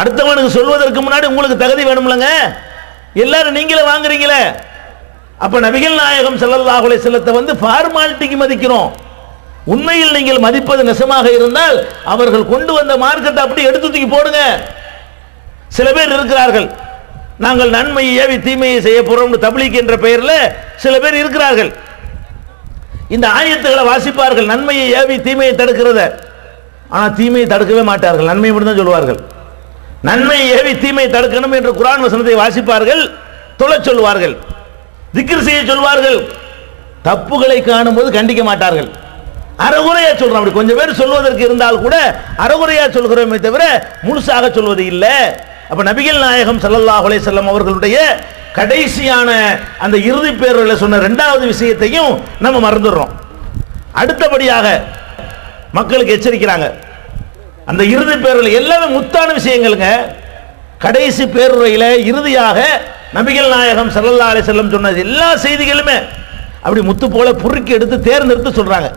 அடுத்தவனுக்கு சொல்வதற்கு முன்னாடி உங்களுக்கு தகுதி வேணும்லங்க? எல்லாரும் நீங்களே வாங்குறீங்களே. அப்ப நபிகள் நாயகம் ஸல்லல்லாஹு செல்லத்தை வந்து ஃபார்மாலிட்டிக்கு மதிக்கிறோம். உண்மையில் நீங்கள் மதிப்பது நெசமாக இருந்தால் அவர்கள் கொண்டு வந்த மார்க்கத்தை அப்படி எடுத்து தூக்கி போடுங்க. சில பேர் இருக்கிறார்கள். நாங்கள் நன்மையை ஏவி தீமையை செய்ய போறோம் தபிலிக் என்ற பெயரில் சில பேர் இருக்கிறார்கள். இந்த ஆயத்துகளை வாசிப்பார்கள். நன்மையை ஏவி தீமையை தடுக்கிறத. ஆனால் தீமையை தடுக்கவே மாட்டார்கள். நன்மையை மட்டும் தான் சொல்லுவார்கள் நன்மை ஏவி தீமை தடுக்கணும் என்று குரான் வசனத்தை வாசிப்பார்கள் தொழச் சொல்வார்கள் திக்ர் செய்ய சொல்வார்கள் தப்புகளை காணும்போது கண்டிக்க மாட்டார்கள். அறகுறையா சொல்றோம் அப்படி கொஞ்சம் பேர் சொல்வதற்கு இருந்தால் கூட அறகுறையா சொல்கிறோமே தவிர முழுசாக சொல்வது இல்லை. அப்ப நபிகள் நாயகம் சல்லல்லாஹ் அலைஹி அவர்களுடைய கடைசியான அந்த இறுதி பேரில் சொன்ன ரெண்டாவது விஷயத்தையும் நம்ம மறந்துடுறோம். அடுத்தபடியாக மக்களுக்கு எச்சரிக்கிறாங்க. அந்த இறுதி பேரில் எல்லாமே முத்தான விஷயங்களுங்க. கடைசி பேருரையில் இறுதியாக நபிகள் நாயகம் சல்லல்லா அலி செல்லம் சொன்ன எல்லா செய்திகளுமே அப்படி முத்து போல புறுக்கி எடுத்து தேர்ந்தெடுத்து சொல்கிறாங்க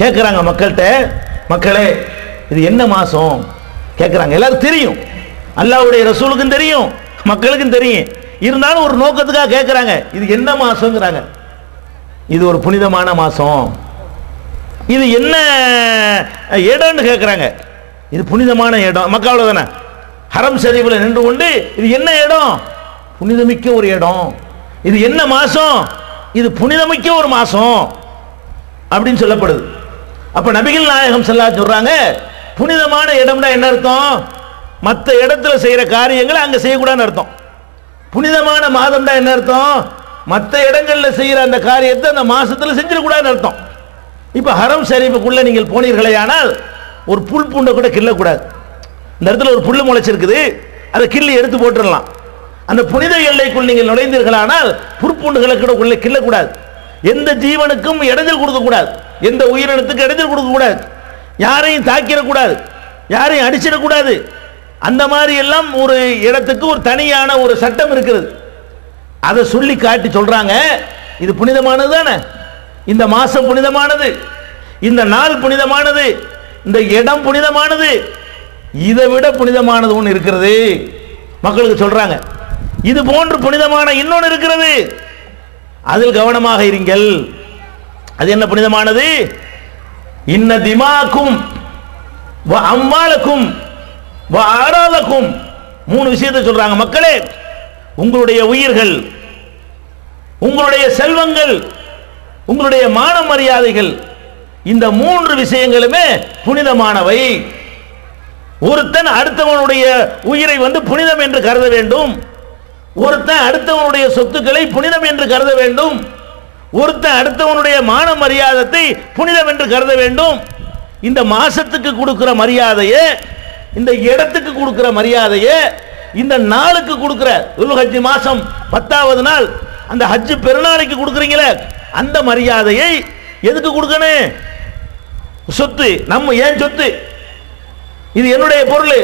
கேட்குறாங்க மக்கள்கிட்ட மக்களே இது என்ன மாதம் கேட்குறாங்க எல்லாரும் தெரியும். அல்லாஹ்வுடைய ரசூலுக்கும் தெரியும் மக்களுக்கும் தெரியும். இருந்தாலும் ஒரு நோக்கத்துக்காக கேட்குறாங்க இது என்ன மாசங்கிறாங்க இது ஒரு புனிதமான மாதம் இது என்ன இடம்னு கேட்குறாங்க இது புனிதமான இடம் மக்காவில் தானே ஹரம் ஷரீஃபில் நின்று கொண்டு இது என்ன இடம் புனிதமிக்க ஒரு இடம் இது என்ன மாதம் இது புனிதமிக்க ஒரு மாதம் அப்படின்னு சொல்லப்படுது. அப்போ நபிகள் நாயகம் செல்லா சொல்கிறாங்க புனிதமான இடம்னா என்ன அர்த்தம்? மற்ற இடத்துல செய்கிற காரியங்களை அங்கே செய்யக்கூடாதுன்னு அர்த்தம். புனிதமான மாதம்னா என்ன அர்த்தம்? மற்ற இடங்களில் செய்கிற அந்த காரியத்தை அந்த மாதத்தில் செஞ்சிடக்கூடாதுன்னு அர்த்தம். இப்போ ஹரம் ஷரீஃபுக்குள்ள நீங்கள் போனீர்களே ஆனால் ஒரு புல் பூண்டை கூட கிள்ளக்கூடாது இந்த இடத்துல ஒரு புல் முளைச்சிருக்குது அதை கிள்ளி எடுத்து போட்டுடலாம் அந்த புனித எல்லைக்குள் நீங்கள் நுழைந்தீர்களானால் புற்பூண்டுகளை கூட உள்ளே கிள்ளக்கூடாது எந்த ஜீவனுக்கும் இடைஞ்சல் கொடுக்கக்கூடாது எந்த உயிரினத்துக்கு இடைஞ்சல் கொடுக்கக்கூடாது யாரையும் தாக்கிடக்கூடாது யாரையும் அடிச்சிடக்கூடாது அந்த மாதிரி எல்லாம் ஒரு இடத்துக்கு ஒரு தனியான ஒரு சட்டம் இருக்கிறது. அதை சொல்லி காட்டி சொல்றாங்க இது புனிதமானது தானே? இந்த மாசம் புனிதமானது. இந்த நாள் புனிதமானது. இந்த இடம் புனிதமானது. இதை விட புனிதமானது ஒன்று இருக்கிறது. மக்களுக்கு சொல்றாங்க. இது போன்று புனிதமான இன்னொன்று இருக்கிறது. அதில் கவனமாக இருங்கள். அது என்ன புனிதமானது? இன்ன திமாக்கும் அம்மாளுக்கும் அம்மாலக்கும் மூணு விஷயத்தை சொல்றாங்க மக்களே. உங்களுடைய உயிர்கள் உங்களுடைய செல்வங்கள் உங்களுடைய மான மரியாதைகள் இந்த மூன்று விஷயங்களுமே புனிதமானவை. ஒருத்தன் அடுத்தவனுடைய உயிரை வந்து புனிதம் என்று கருத வேண்டும். ஒருத்தன் அடுத்தவனுடைய சொத்துக்களை புனிதம் என்று கருத வேண்டும். ஒருத்தன் அடுத்தவனுடைய மான மரியாதத்தை புனிதம் என்று கருத வேண்டும். இந்த மாசத்துக்கு கொடுக்கிற மரியாதையே இந்த இடத்துக்கு கொடுக்கிற மரியாதையே இந்த நாளுக்கு கொடுக்கிற ஹஜ்ஜி மாசம் பத்தாவது நாள் அந்த ஹஜ்ஜு பெருநாளைக்கு கொடுக்குறீங்களே அந்த மரியாதையை எதுக்கு கொடுக்கணும்? சொத்து நம்ம ஏன் சொத்து? இது என்னுடைய பொருள்.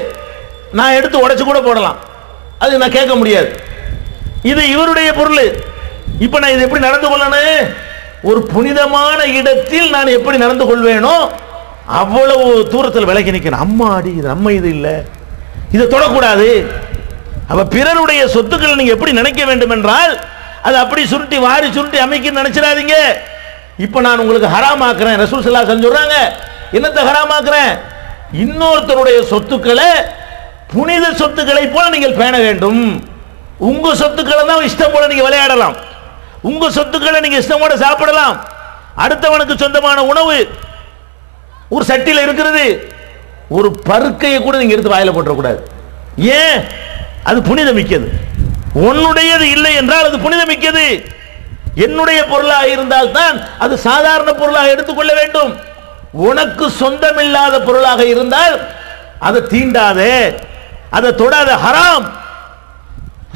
நான் எடுத்து உடைச்சு கூட போடலாம். அது நான் கேட்க முடியாது. இது இவருடைய பொருள். இப்போ நான் இது எப்படி நடந்து கொள்ளணும்? ஒரு புனிதமான இடத்தில் நான் எப்படி நடந்து கொள்வேனோ அவ்வளவு தூரத்தில் விலகி நிற்கணும் அம்மா அடி இது நம்ம இது இல்லை. இதை தொடக்கூடாது. அப்ப பிறருடைய சொத்துக்களை நீங்க எப்படி நினைக்க வேண்டும் என்றால் அது அப்படி சுருட்டி வாரி சுருட்டி அமைக்க நினைச்சிடாதீங்க. இப்போ நான் உங்களுக்கு ஹராமாக்குறேன். ரசூல் சல்லா சொல்றாங்க. என்னத்தை ஹராமாக்குறேன்? இன்னொருத்தருடைய சொத்துக்களை புனித சொத்துக்களை போல நீங்கள் பேண வேண்டும். உங்க சொத்துக்களை தான் இஷ்டம் போல நீங்க விளையாடலாம். உங்க சொத்துக்களை நீங்க இஷ்டம் போல சாப்பிடலாம். அடுத்தவனுக்கு சொந்தமான உணவு ஒரு சட்டியில் இருக்கிறது. ஒரு பருக்கையை கூட நீங்க எடுத்து வாயில போட்டுறக்கூடாது. ஏன்? அது புனிதமிக்கது. உன்னுடையது இல்லை என்றால் அது புனிதமிக்கது. என்னுடைய பொருளாக இருந்தால் தான் அது சாதாரண பொருளாக எடுத்துக்கொள்ள வேண்டும். உனக்கு சொந்தமில்லாத பொருளாக இருந்தால் அதை தீண்டாதே. அதை தொடாத ஹராம்.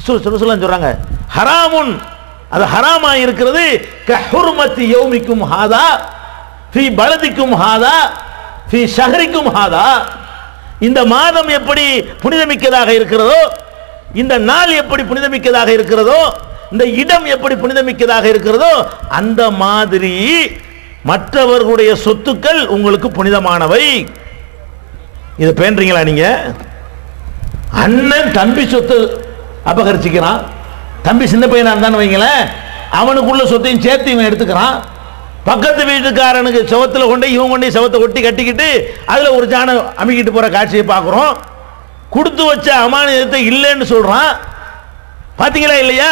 சொல் சொல்றாங்க. ஹராமுன் அது ஹராமா இருக்கிறது. கஹுர்மத்தி யோமிக்கும் ஹாதா ஃபி பலதிக்கும் ஹாதா ஃபி ஷஹரிக்கும் ஹாதா. இந்த மாதம் எப்படி புனிதமிக்கதாக இருக்கிறதோ இந்த நாள் எப்படி புனிதமிக்கதாக இருக்கிறதோ இந்த இடம் எப்படி புனிதமிக்கதாக இருக்கிறதோ அந்த மாதிரி மற்றவர்களுடைய சொத்துக்கள் உங்களுக்கு புனிதமானவை. இதை பேன்றீங்களா நீங்க? அண்ணன் தம்பி சொத்து அபகரிச்சுக்கிறான். தம்பி சின்ன பையனாக இருந்தான்னு வைங்களேன். அவனுக்குள்ள சொத்தையும் சேர்த்து இவன் எடுத்துக்கிறான். பக்கத்து வீட்டுக்காரனுக்கு செவத்தில் கொண்டு இவன் கொண்டு செவத்தை ஒட்டி கட்டிக்கிட்டு அதில் ஒரு ஜானம் அமுக்கிட்டு போகிற காட்சியை பார்க்குறோம். கொடுத்து வச்ச அமானியத்தை இல்லைன்னு சொல்றான். பாத்தீங்களா இல்லையா?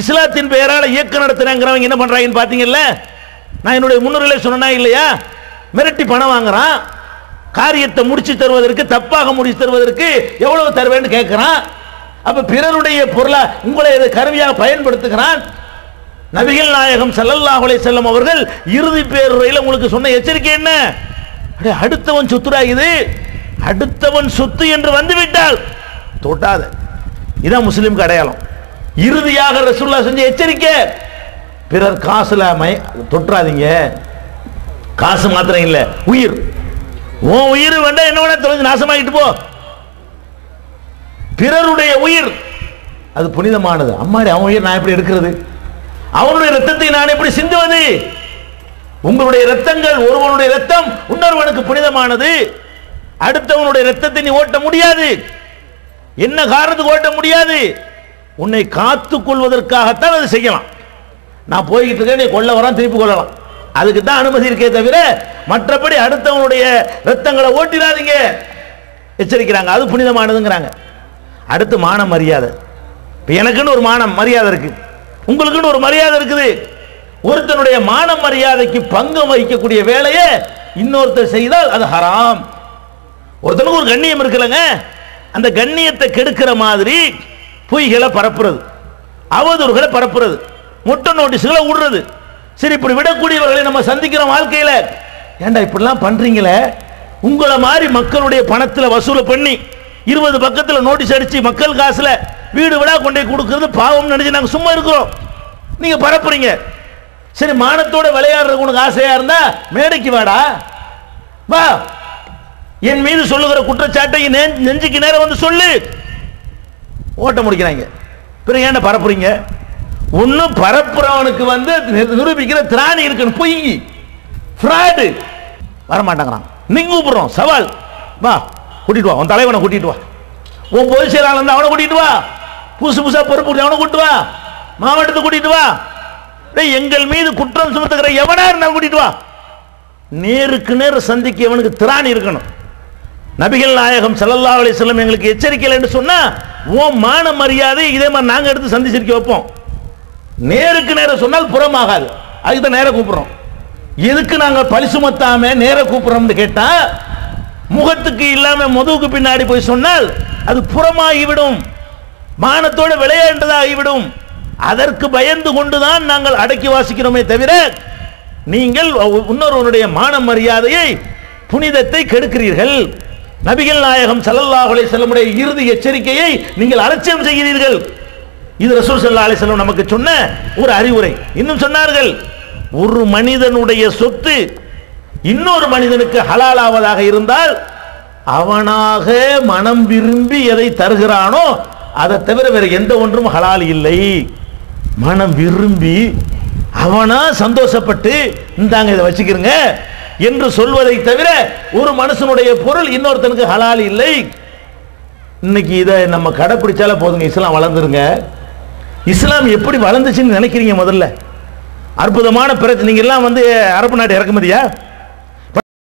இஸ்லாத்தின் பெயரால் இயக்கம் நடத்துறேங்கிறவங்க என்ன பண்ணுறாங்கன்னு பாத்தீங்கல்ல? நான் என்னுடைய முன்னுரையில சொன்னா இல்லையா? மிரட்டி பணம் வாங்குறான். காரியத்தை முடிச்சு தருவதற்கு தப்பாக முடிச்சு தருவதற்கு எவ்வளவு தருவேன்னு கேட்கிறான் அப்ப பிறருடைய பொருளை உங்களை இதை கருவியாக பயன்படுத்துகிறான். நபிகள் நாயகம் சல்லல்லாஹுலே செல்லம் அவர்கள் இறுதி பேருரையில் உங்களுக்கு சொன்ன எச்சரிக்கை என்ன? அடுத்தவன் சொத்துடா இது. அடுத்தவன் சொத்து என்று வந்துவிட்டால் தொட்டாத. இதான் முஸ்லீம் அடையாளம். இறுதியாக ரசூல்லா செஞ்ச எச்சரிக்கை பிறர் காசுல மை தொட்டுறாதீங்க காசு மாத்திரம் இல்ல உயிர். உன் உயிர் வேண்டாம் என்ன வேணா தொலைஞ்சு நாசமாகிட்டு போ. பிறருடைய உயிர் அது புனிதமானது. அம்மாடி அவன் உயிர் நான் எப்படி எடுக்கிறது? அவனுடைய ரத்தத்தை நான் எப்படி சிந்துவது? உங்களுடைய ரத்தங்கள் ஒருவனுடைய ரத்தம் இன்னொருவனுக்கு புனிதமானது. அடுத்தவனுடைய ரத்தத்தை நீ ஓட்ட முடியாது. என்ன காரணத்துக்கு ஓட்ட முடியாது? உன்னை காத்துக் கொள்வதற்காகத்தான் அதை செய்யலாம். நான் போய்கிட்டு இருக்கேன் நீ கொள்ள வரான் திருப்பி கொள்ளலாம் அதுக்கு தான் அனுமதி இருக்கே தவிர மற்றபடி அடுத்தவனுடைய ரத்தங்களை ஓட்டிடாதீங்க. எச்சரிக்கிறாங்க அது புனிதமானதுங்கிறாங்க. அடுத்து மான மரியாதை. இப்போ எனக்குன்னு ஒரு மானம் மரியாதை இருக்கு. உங்களுக்குன்னு ஒரு மரியாதை இருக்குது. ஒருத்தனுடைய மான மரியாதைக்கு பங்கம் வகிக்கக்கூடிய வேலையை இன்னொருத்தர் செய்தால் அது ஹராம். ஒருத்தனுக்கு ஒரு கண்ணியம் இருக்குல்லங்க. அந்த கண்ணியத்தை கெடுக்கிற மாதிரி பொய்களை பரப்புறது. அவதூறுகளை பரப்புறது. முட்டை நோட்டீஸ்களை விடுறது. சரி இப்படி விடக்கூடியவர்களை நம்ம சந்திக்கிறோம் வாழ்க்கையில். ஏன்டா இப்படிலாம் பண்ணுறீங்களே உங்களை மாதிரி மக்களுடைய பணத்தில் வசூல் பண்ணி இருபது பக்கத்தில் நோட்டீஸ் அடித்து மக்கள் காசில் வீடு விடா கொண்டே கொடுக்கறது பாவம் நினைச்சு நாங்கள் சும்மா இருக்கிறோம். நீங்கள் பரப்புறீங்க. சரி மானத்தோட விளையாடுறதுக்கு உனக்கு ஆசையாக இருந்தால் மேடைக்கு வாடா. வா. என் மீது சொல்லுகிற குற்றச்சாட்டை நெ- நெஞ்சுக்கு நேரம் வந்து சொல்லு. ஓட்ட முடிக்கிறாங்க. பிறகு ஏன்டா பரப்புறீங்க? ஒண்ணு பரப்புறவனுக்கு வந்து நிரூபிக்கிற திராணி இருக்கணும் பொய். ஃப்ராடு. வரமாட்டாங்கிறான். நீங்க கூப்பிடுறோம். சவால். வா கூட்டிட்டு வா. உன் தலைவனை கூட்டிட்டு வா. உன் பொதுச் செயலாளர் அவனை கூட்டிட்டு வா. புதுசு புதுசாக பொறுப்பு அவனை கூட்டு வா. மாவட்டத்தை கூட்டிட்டு வா. எங்கள் மீது குற்றம் சுமத்துக்கிற எவனா இருந்தாலும் கூட்டிட்டு வா. நேருக்கு நேர் சந்திக்க எவனுக்கு திராணி இருக்கணும். நபிகள் நாயகம் சல்லல்லா அலி சொல்லம் எங்களுக்கு எச்சரிக்கலை என்று சொன்னால் உன் மான மரியாதை இதே மாதிரி நாங்கள் எடுத்து சந்திச்சிருக்க வைப்போம். நேருக்கு நேரம் சொன்னால் புறமாகாது. அதுக்கு தான் நேரம் கூப்பிட்றோம். எதுக்கு நாங்கள் பழி சுமத்தாம நேர கூப்பிட்றோம்னு கேட்டால் முகத்துக்கு இல்லாமல் முதுகுக்கு பின்னாடி போய் சொன்னால் அது புறமாகிவிடும். மானத்தோடு விளையாண்டதாகிவிடும். அதற்கு பயந்து கொண்டுதான் நாங்கள் அடக்கி வாசிக்கிறோமே தவிர நீங்கள் இன்னொருவனுடைய மான மரியாதையை புனிதத்தை கெடுக்கிறீர்கள். நபிகள் நாயகம் ஸல்லல்லாஹு அலைஹி இறுதி எச்சரிக்கையை நீங்கள் அலட்சியம் செய்கிறீர்கள். இது ரசூல் சல்லா அலைஹி வஸல்லம் நமக்கு சொன்ன ஒரு அறிவுரை. இன்னும் சொன்னார்கள் ஒரு மனிதனுடைய சொத்து இன்னொரு மனிதனுக்கு ஹலாலாவதாக இருந்தால் அவனாக மனம் விரும்பி எதை தருகிறானோ அதை தவிர வேறு எந்த ஒன்றும் ஹலால் இல்லை. மனம் விரும்பி அவனா சந்தோஷப்பட்டு இந்தாங்க இதை வச்சுக்கிறங்க என்று சொல்வதை தவிர ஒரு மனுஷனுடைய பொருள் இன்னொருத்தனுக்கு ஹலால் இல்லை. இன்னைக்கு இதை நம்ம கடைப்பிடிச்சாலே போதுங்க இஸ்லாம் வளர்ந்துருங்க. இஸ்லாம் எப்படி வளர்ந்துச்சுன்னு நினைக்கிறீங்க முதல்ல? அற்புதமான பிரச்சனை. நீங்க எல்லாம் வந்து அரபு நாட்டு இறக்குமதியா?